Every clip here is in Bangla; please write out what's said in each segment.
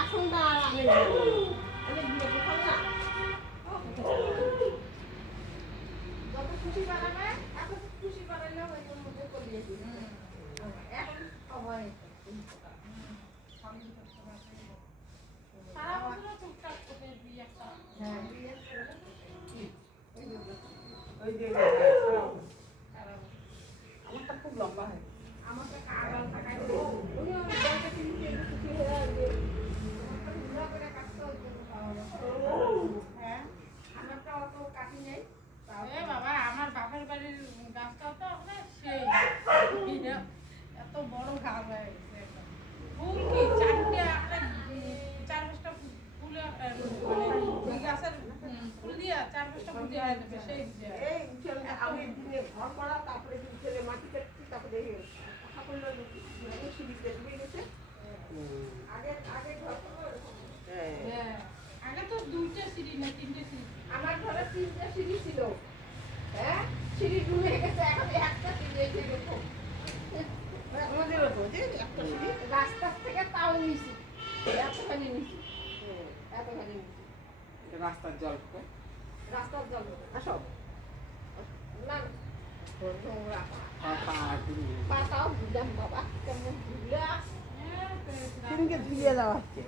আসনটা যত খুশি বানাবে এত খুশি বানাইলেও এর মধ্যে করিয়ে দিবে এখন সবাই সারা বছর টুকটাক করে বিয়ে একটা হ্যাঁ বিয়ে ওই যে আমারটা খুব লম্বা হয় আমারটা কাগাল থাকায় উনি বলতে কিনতে খুশি হয়ে আসবে আমারটা ঘুরা করে কাটতে হতো হ্যাঁ আমারটা অত কাটি নেই এ বাবা আমার বাপের বাড়ির গাছটাও তো আপনার সেই এত বড় গাছ হয়ে গেছে ফুল কি চারটে আপনার চার পাঁচটা ফুলে মানে গাছের ফুল দিয়া চার পাঁচটা ফুল দিয়া যাবে সেই এই আমি দিনে ঘর করা তারপরে ছেলে মাটি কাটছি তারপরে কথা বললো সিঁড়িতে ডুবে গেছে আগে আগে ঘর হ্যাঁ আগে তো দুইটা সিঁড়ি না তিনটে সিঁড়ি আমার ঘরে তিনটে সিঁড়ি ছিল হ্যাঁ সিঁড়ি ডুবে গেছে এখন একটা সিঁড়ি এসে গেছে আমাদেরও তো যে একটা সিঁড়ি রাস্তার থেকে তাও নিছি এতখানি নিছি এতখানি নিছি রাস্তার জল আসো না পাতাও বুঝলাম বাবা কেমন ধুলা তিনকে ধুয়ে দেওয়া হচ্ছে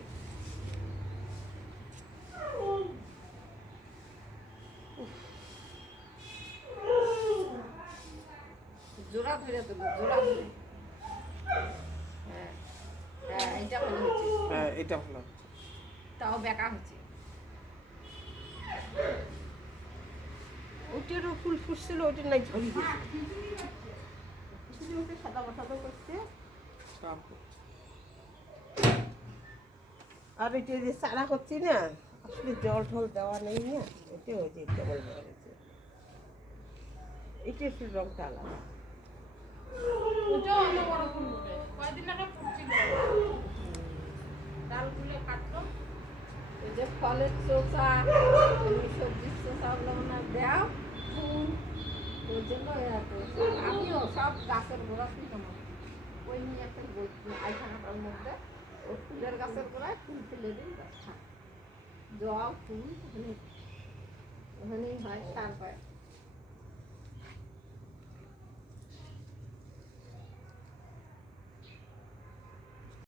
জোড়া ধরে দেবো জোড়া ধরে হ্যাঁ হ্যাঁ এটা ভালো হচ্ছে হ্যাঁ এটা ভালো হচ্ছে তাও বেকা হচ্ছে ওইটারও ফুল ফুটছিল ওইটার নাই ঝরি গেছে সাদা সাদা করছে আর এটা যে চারা করছি না আসলে জল ঠল দেওয়া নেই না এটা ওই যে কেবল বেড়েছে এটা একটু রংটা আলাদা ওটাও অন্য বড় ফুল ফুটে কয়েকদিন আগে ফুটছিল ডালগুলো কাটলো এই যে ফলের চোষা সবজির চোষা ওগুলো না দেও ফুল ওই জন্য আমিও সব গাছের গোড়া শুনতাম ওই নিয়ে একটা আইখানাটার মধ্যে ওই ফুলের গাছের গোড়ায় ফুল ফেলে দিই জল ফুল ওখানেই হয় তারপরে